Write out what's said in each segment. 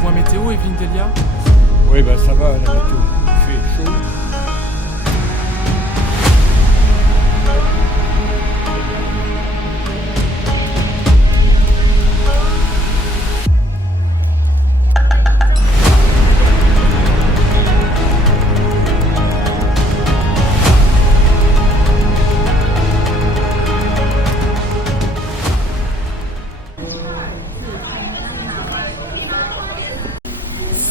point météo, Evelyne Delia? Oui, bah ça va, la météo. Il fait chaud.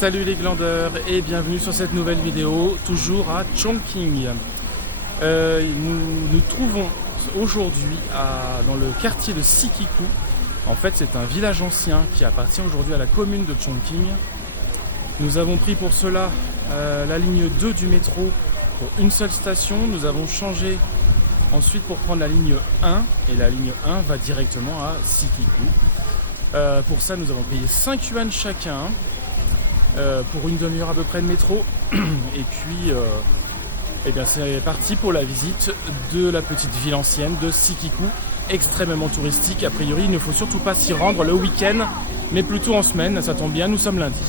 Salut les glandeurs et bienvenue sur cette nouvelle vidéo, toujours à Chongqing. Nous trouvons aujourd'hui dans le quartier de Sikiku. En fait, c'est un village ancien qui appartient aujourd'hui à la commune de Chongqing. Nous avons pris pour cela la ligne 2 du métro pour une seule station. Nous avons changé ensuite pour prendre la ligne 1 et la ligne 1 va directement à Sikiku. Pour ça, nous avons payé 5 yuan chacun. Pour une demi-heure à peu près de métro et puis eh bien c'est parti pour la visite de la petite ville ancienne de Sikiku, extrêmement touristique. A priori il ne faut surtout pas s'y rendre le week-end mais plutôt en semaine, ça tombe bien, nous sommes lundi.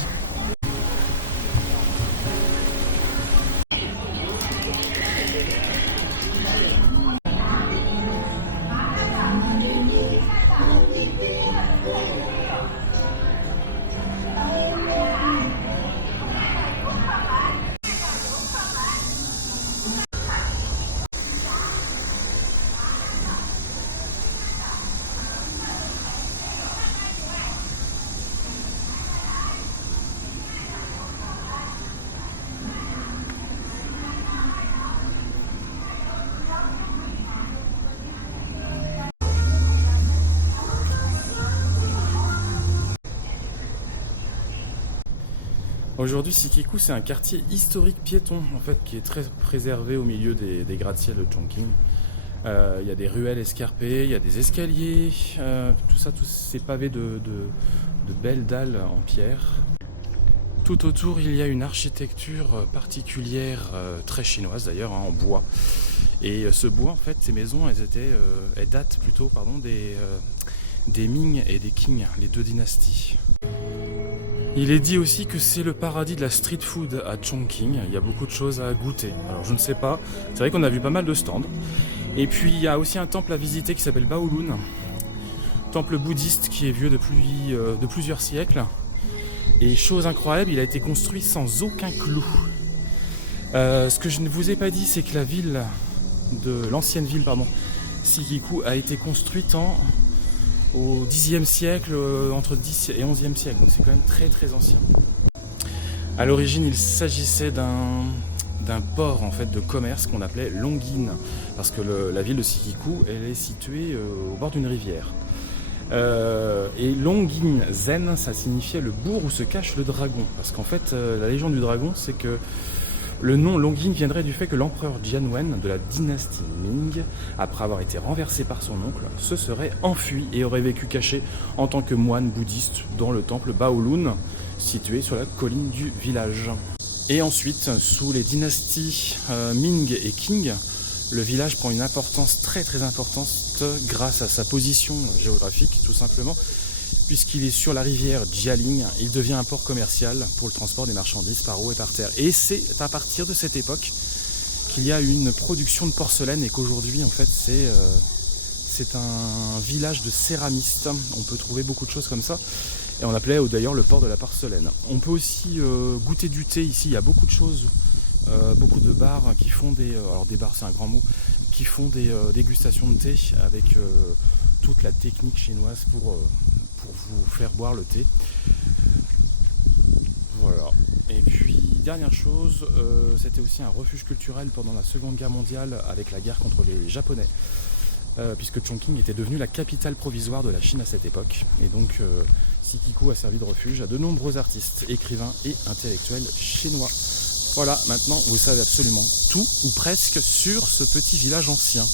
Aujourd'hui, Sikiku, c'est un quartier historique piéton en fait, qui est très préservé au milieu des gratte-ciel de Chongqing. Il y a des ruelles escarpées, il y a des escaliers, tout ça, tous ces pavés de belles dalles en pierre. Tout autour, il y a une architecture particulière, très chinoise d'ailleurs, en bois. Et ce bois, en fait, ces maisons, elles datent plutôt des Ming et des Qing, les deux dynasties. Il est dit aussi que c'est le paradis de la street food à Chongqing. Il y a beaucoup de choses à goûter. Alors je ne sais pas, c'est vrai qu'on a vu pas mal de stands. Et puis il y a aussi un temple à visiter qui s'appelle Baolun. Temple bouddhiste qui est vieux depuis de plusieurs siècles. Et chose incroyable, il a été construit sans aucun clou. Ce que je ne vous ai pas dit, c'est que l'ancienne ville, Sikiku, a été construite au Xe siècle, entre 10 et 11e siècle, donc c'est quand même très très ancien. À l'origine, il s'agissait d'un port en fait de commerce qu'on appelait Longyin, parce que la ville de Sikiku, elle est située au bord d'une rivière. Et Longyin Zen, ça signifiait le bourg où se cache le dragon, parce qu'en fait, la légende du dragon, c'est que le nom Longyin viendrait du fait que l'empereur Jianwen de la dynastie Ming, après avoir été renversé par son oncle, se serait enfui et aurait vécu caché en tant que moine bouddhiste dans le temple Baolun, situé sur la colline du village. Et ensuite, sous les dynasties Ming et Qing, le village prend une importance très très importante grâce à sa position géographique, tout simplement. Puisqu'il est sur la rivière Jialing, il devient un port commercial pour le transport des marchandises par eau et par terre. Et c'est à partir de cette époque qu'il y a une production de porcelaine et qu'aujourd'hui, en fait, c'est un village de céramistes. On peut trouver beaucoup de choses comme ça. Et on appelait d'ailleurs le port de la porcelaine. On peut aussi goûter du thé ici. Il y a beaucoup de choses, beaucoup de bars qui font alors des bars, c'est un grand mot, qui font des dégustations de thé avec toute la technique chinoise pour vous faire boire le thé. Voilà. Et puis, dernière chose, c'était aussi un refuge culturel pendant la Seconde Guerre mondiale avec la guerre contre les Japonais, puisque Chongqing était devenue la capitale provisoire de la Chine à cette époque. Et donc, Sikiku a servi de refuge à de nombreux artistes, écrivains et intellectuels chinois. Voilà, maintenant, vous savez absolument tout, ou presque, sur ce petit village ancien.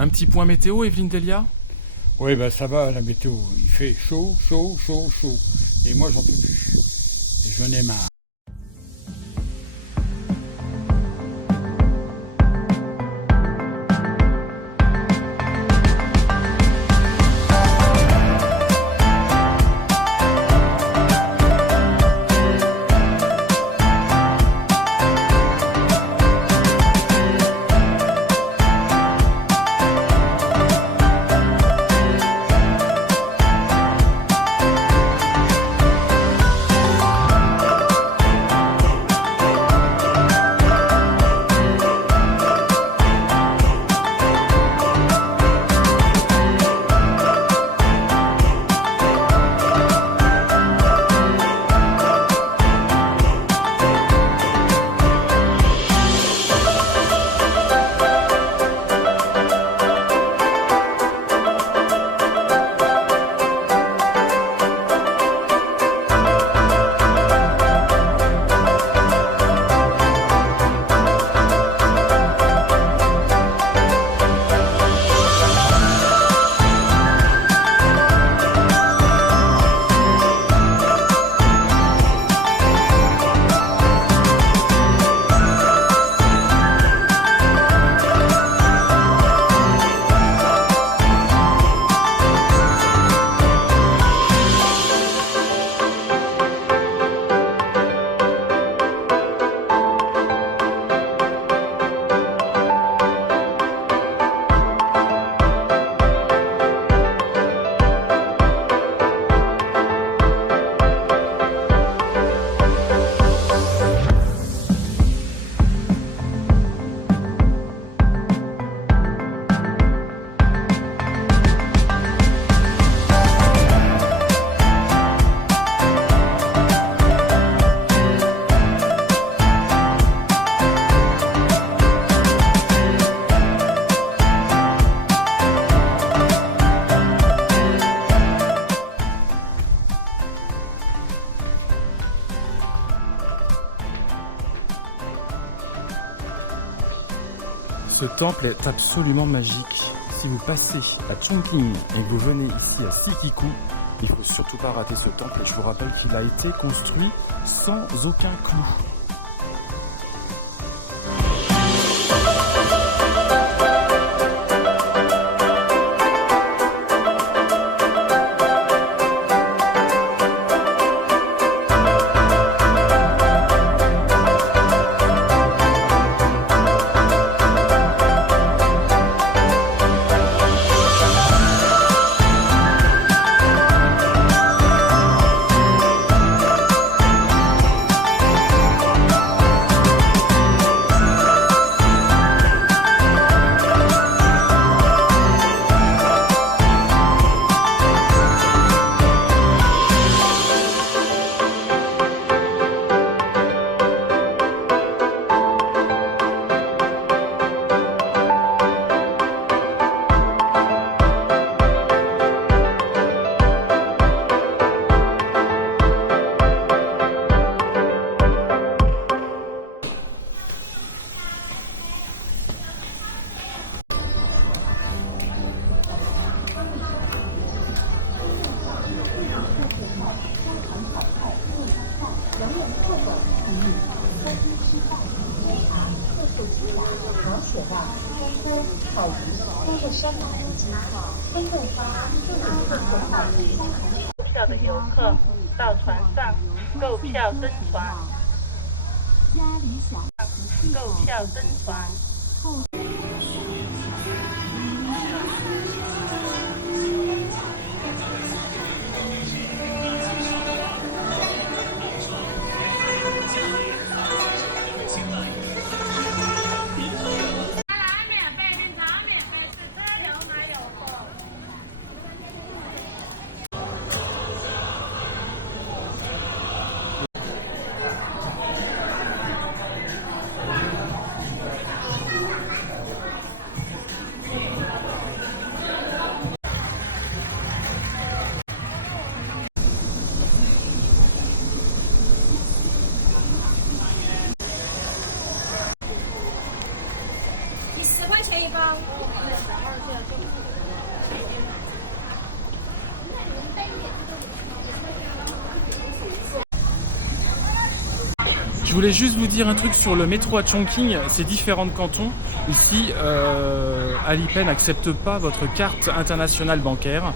Un petit point météo, Evelyne Delia? Oui, ben ça va, la météo. Il fait chaud, chaud, chaud, chaud. Et moi, j'en peux plus. Et j'en ai marre. Ce temple est absolument magique. Si vous passez à Chongqing et que vous venez ici à Sikiku, il ne faut surtout pas rater ce temple. Et je vous rappelle qu'il a été construit sans aucun clou.票的游客到船上购票登船，购票登船。10块钱一包。Je voulais juste vous dire un truc sur le métro à Chongqing, c'est différent de Canton. Ici, Alipay n'accepte pas votre carte internationale bancaire.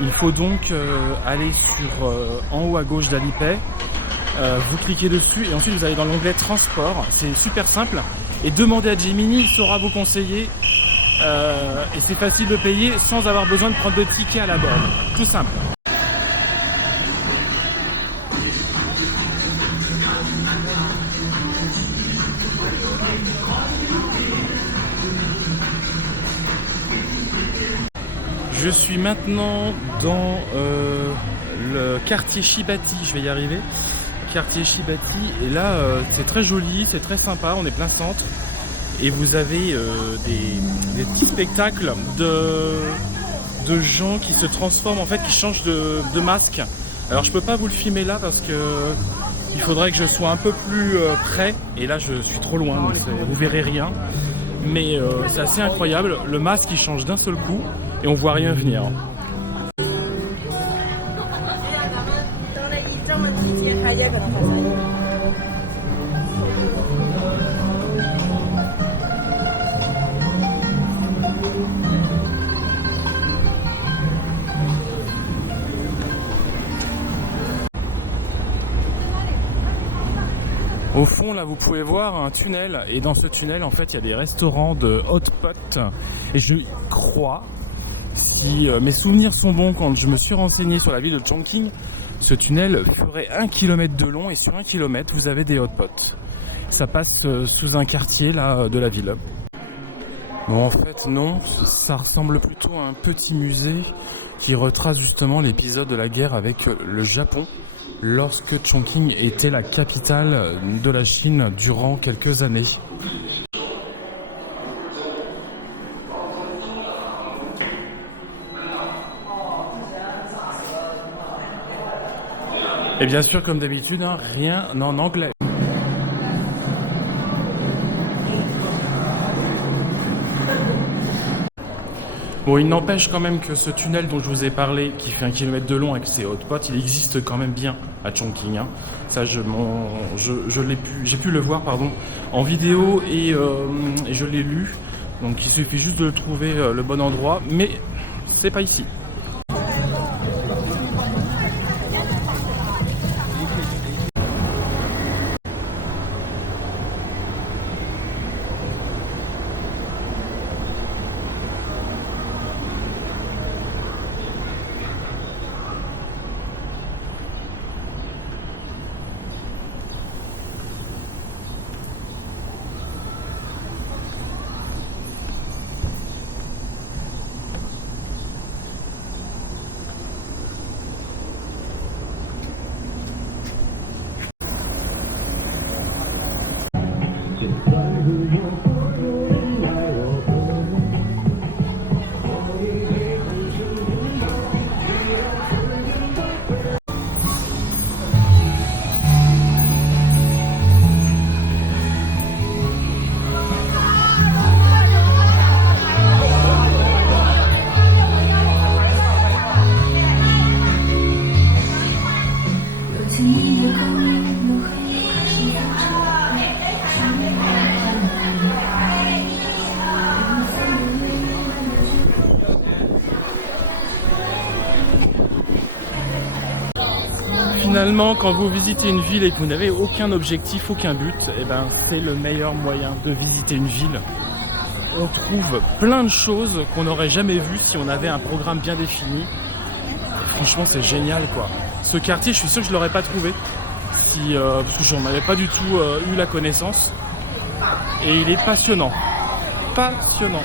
Il faut donc aller sur en haut à gauche d'Alipay, vous cliquez dessus et ensuite vous allez dans l'onglet transport. C'est super simple et demandez à Gemini, il saura vous conseiller et c'est facile de payer sans avoir besoin de prendre de ticket à la borne. Tout simple. Je suis maintenant dans le quartier Shibati, je vais y arriver. Quartier Shibati, et là c'est très joli, c'est très sympa, on est plein centre. Et vous avez des petits spectacles de gens qui se transforment, en fait, qui changent de masque. Alors je peux pas vous le filmer là parce que il faudrait que je sois un peu plus près. Et là je suis trop loin, donc vous verrez rien. Mais c'est assez incroyable, le masque il change d'un seul coup. Et on voit rien venir. Au fond, là, vous pouvez voir un tunnel. Et dans ce tunnel, en fait, il y a des restaurants de hot pot. Et je crois... Si mes souvenirs sont bons, quand je me suis renseigné sur la ville de Chongqing, ce tunnel ferait 1 km de long et sur 1 km vous avez des hot pots. Ça passe sous un quartier là de la ville. Bon, en fait non, ça ressemble plutôt à un petit musée qui retrace justement l'épisode de la guerre avec le Japon lorsque Chongqing était la capitale de la Chine durant quelques années. Et bien sûr, comme d'habitude, hein, rien en anglais. Bon, il n'empêche quand même que ce tunnel dont je vous ai parlé, qui fait 1 km de long avec ses hot pots, il existe quand même bien à Chongqing. Hein. Ça, j'ai pu le voir, pardon, en vidéo et je l'ai lu. Donc, il suffit juste de trouver le bon endroit, mais c'est pas ici. Finalement, quand vous visitez une ville et que vous n'avez aucun objectif, aucun but, eh ben, c'est le meilleur moyen de visiter une ville. On trouve plein de choses qu'on n'aurait jamais vues si on avait un programme bien défini. Et franchement, c'est génial, quoi. Ce quartier, je suis sûr que je ne l'aurais pas trouvé parce que j'en avais pas du tout eu la connaissance. Et il est passionnant. Passionnant.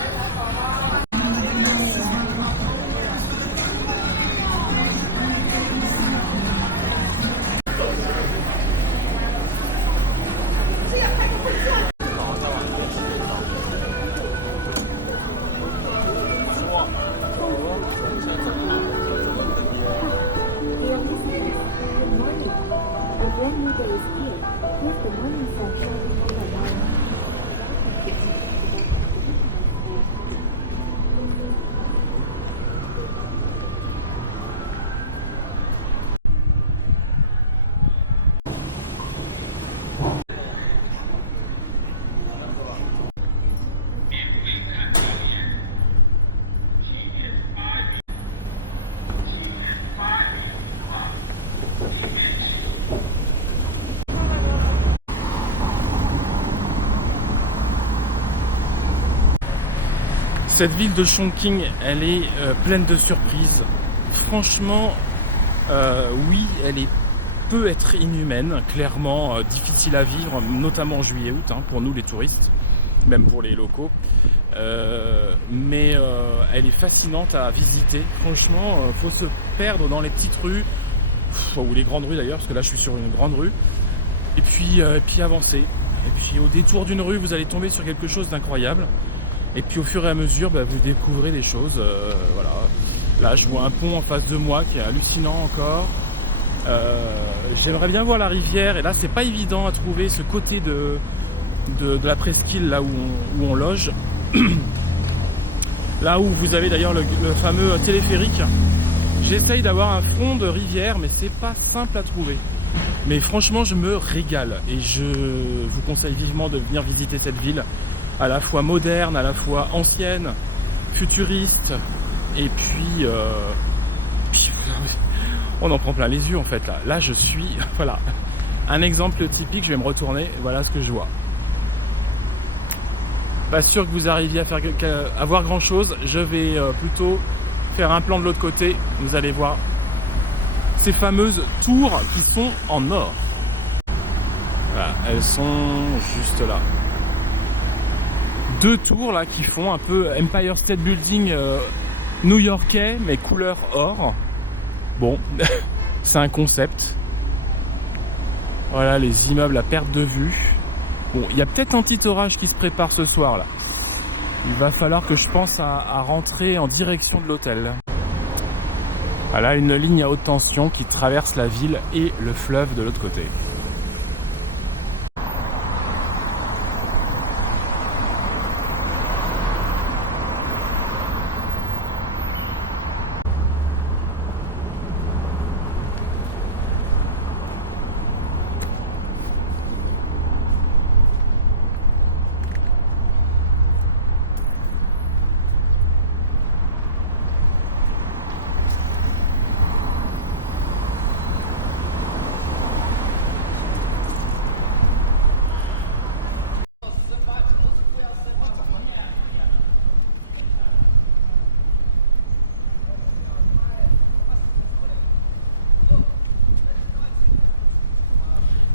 Cette ville de Chongqing, elle est pleine de surprises. Franchement, oui, peut être inhumaine, clairement difficile à vivre, notamment en juillet-août, hein, pour nous les touristes, même pour les locaux. Mais elle est fascinante à visiter. Franchement, faut se perdre dans les petites rues, ou les grandes rues d'ailleurs, parce que là je suis sur une grande rue, et puis avancer. Et puis au détour d'une rue, vous allez tomber sur quelque chose d'incroyable. Et puis au fur et à mesure, vous découvrez des choses. Voilà. Là, je vois un pont en face de moi qui est hallucinant encore. J'aimerais bien voir la rivière. Et là, c'est pas évident à trouver ce côté de la presqu'île là où on loge. Là où vous avez d'ailleurs le fameux téléphérique. J'essaye d'avoir un front de rivière, mais c'est pas simple à trouver. Mais franchement, je me régale. Et je vous conseille vivement de venir visiter cette ville. À la fois moderne, à la fois ancienne, futuriste, et puis on en prend plein les yeux en fait là. Là je suis, voilà, un exemple typique, je vais me retourner, voilà ce que je vois. Pas sûr que vous arriviez à voir grand chose, je vais plutôt faire un plan de l'autre côté, vous allez voir ces fameuses tours qui sont en or. Voilà, elles sont juste là. 2 tours là qui font un peu Empire State Building new-yorkais mais couleur or. Bon, c'est un concept. Voilà les immeubles à perte de vue. Bon, il y a peut-être un petit orage qui se prépare ce soir là. Il va falloir que je pense à rentrer en direction de l'hôtel. Voilà une ligne à haute tension qui traverse la ville et le fleuve de l'autre côté.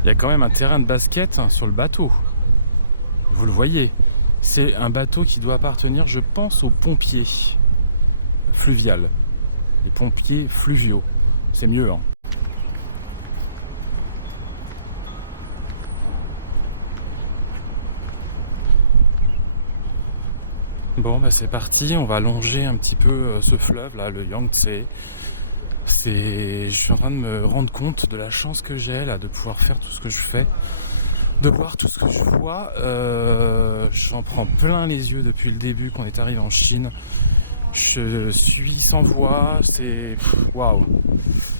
Il y a quand même un terrain de basket sur le bateau. Vous le voyez. C'est un bateau qui doit appartenir, je pense, aux pompiers fluviales. Les pompiers fluviaux. C'est mieux, hein. Bon, c'est parti. On va longer un petit peu ce fleuve là, le Yangtze. Je suis en train de me rendre compte de la chance que j'ai là de pouvoir faire tout ce que je fais, de voir tout ce que je vois. J'en prends plein les yeux depuis le début qu'on est arrivé en Chine. Je suis sans voix, c'est waouh.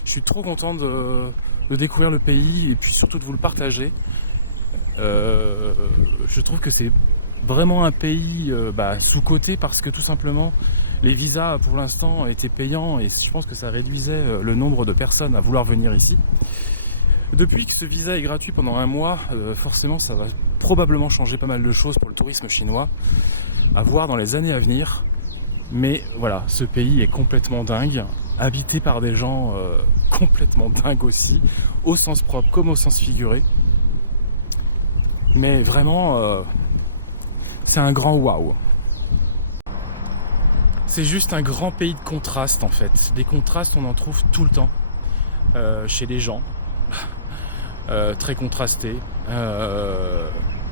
Je suis trop content de découvrir le pays et puis surtout de vous le partager. Je trouve que c'est vraiment un pays sous-coté parce que tout simplement les visas pour l'instant étaient payants et je pense que ça réduisait le nombre de personnes à vouloir venir ici. Depuis que ce visa est gratuit pendant 1 mois, forcément ça va probablement changer pas mal de choses pour le tourisme chinois, à voir dans les années à venir. Mais voilà, ce pays est complètement dingue, habité par des gens complètement dingues aussi, au sens propre comme au sens figuré. Mais vraiment, c'est un grand waouh. C'est juste un grand pays de contrastes en fait. Des contrastes, on en trouve tout le temps chez les gens. Très contrastés.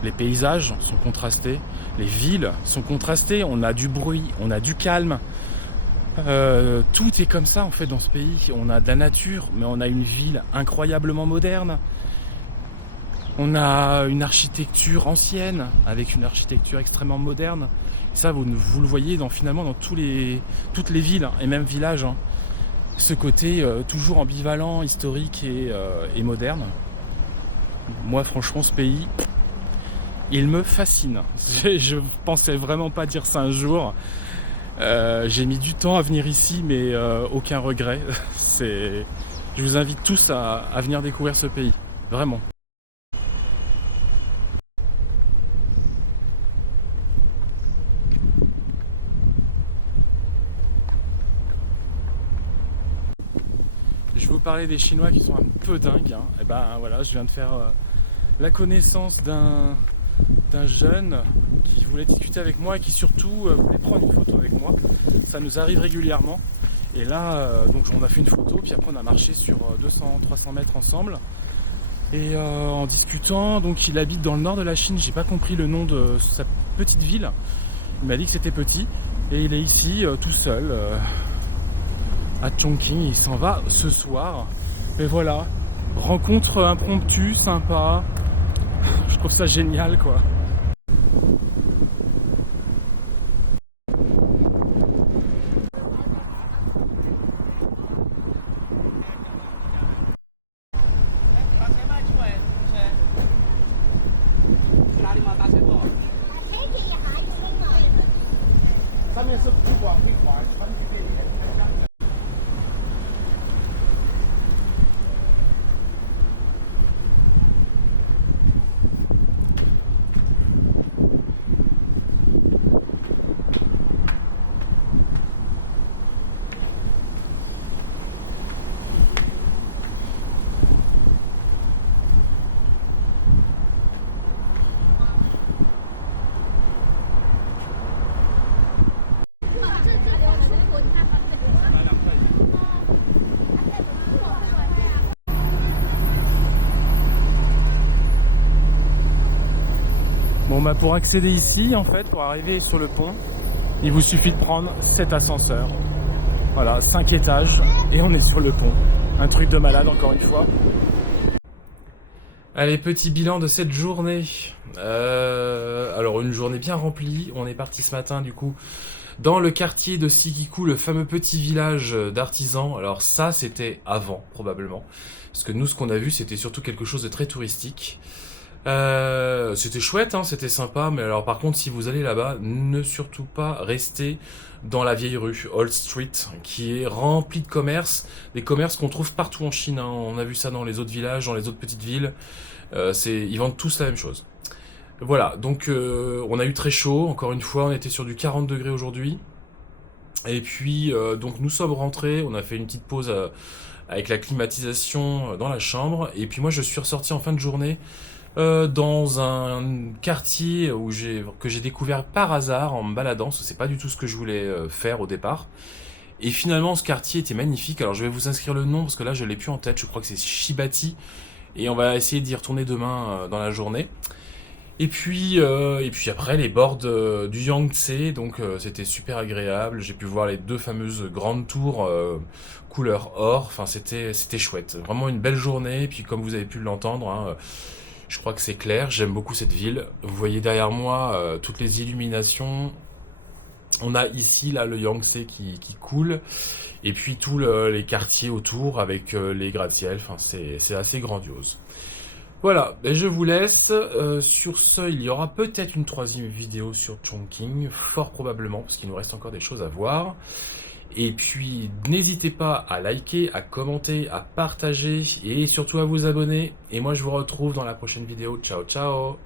Les paysages sont contrastés. Les villes sont contrastées. On a du bruit, on a du calme. Tout est comme ça en fait dans ce pays. On a de la nature, mais on a une ville incroyablement moderne. On a une architecture ancienne avec une architecture extrêmement moderne. Et ça, vous le voyez finalement dans toutes les villes et même villages. Hein. Ce côté toujours ambivalent, historique et moderne. Moi, franchement, ce pays, il me fascine. Je pensais vraiment pas dire ça un jour. J'ai mis du temps à venir ici, mais aucun regret. Je vous invite tous à venir découvrir ce pays. Vraiment. vais vous parler des Chinois qui sont un peu dingues. Hein. Et ben voilà, je viens de faire la connaissance d'un jeune qui voulait discuter avec moi et qui surtout voulait prendre une photo avec moi. Ça nous arrive régulièrement. Et là, donc on a fait une photo, puis après on a marché sur 200-300 mètres ensemble. Et en discutant, donc il habite dans le nord de la Chine, j'ai pas compris le nom de sa petite ville. Il m'a dit que c'était petit. Et il est ici tout seul à Chongqing, il s'en va ce soir. Mais voilà, rencontre impromptue, sympa. Je trouve ça génial quoi. Bon bah pour accéder ici en fait, pour arriver sur le pont, il vous suffit de prendre cet ascenseur. Voilà, 5 étages et on est sur le pont. Un truc de malade encore une fois. Allez, petit bilan de cette journée. Alors une journée bien remplie. On est parti ce matin du coup dans le quartier de Sikiku, le fameux petit village d'artisans. Alors ça c'était avant probablement. Parce que nous ce qu'on a vu c'était surtout quelque chose de très touristique. C'était chouette, hein, c'était sympa, mais alors par contre si vous allez là-bas, ne surtout pas rester dans la vieille rue, Old Street, qui est remplie de commerces, des commerces qu'on trouve partout en Chine, hein. On a vu ça dans les autres villages, dans les autres petites villes, ils vendent tous la même chose. Voilà, donc on a eu très chaud, encore une fois, on était sur du 40 degrés aujourd'hui, et puis donc nous sommes rentrés, on a fait une petite pause avec la climatisation dans la chambre, et puis moi je suis ressorti en fin de journée, dans un quartier que j'ai découvert par hasard en me baladant. C'est pas du tout ce que je voulais faire au départ. Et finalement, ce quartier était magnifique. Alors, je vais vous inscrire le nom parce que là, je l'ai plus en tête. Je crois que c'est Shibati. Et on va essayer d'y retourner demain dans la journée. Et puis après, les bords du Yangtze. Donc, c'était super agréable. J'ai pu voir les 2 fameuses grandes tours couleur or. Enfin, c'était chouette. Vraiment une belle journée. Et puis, comme vous avez pu l'entendre, hein, je crois que c'est clair, j'aime beaucoup cette ville. Vous voyez derrière moi toutes les illuminations. On a ici là le Yangtze qui coule. Et puis tous les quartiers autour avec les gratte-ciel. Enfin, c'est assez grandiose. Voilà, ben je vous laisse. Sur ce, il y aura peut-être une 3e vidéo sur Chongqing. Fort probablement, parce qu'il nous reste encore des choses à voir. Et puis, n'hésitez pas à liker, à commenter, à partager et surtout à vous abonner. Et moi, je vous retrouve dans la prochaine vidéo. Ciao, ciao!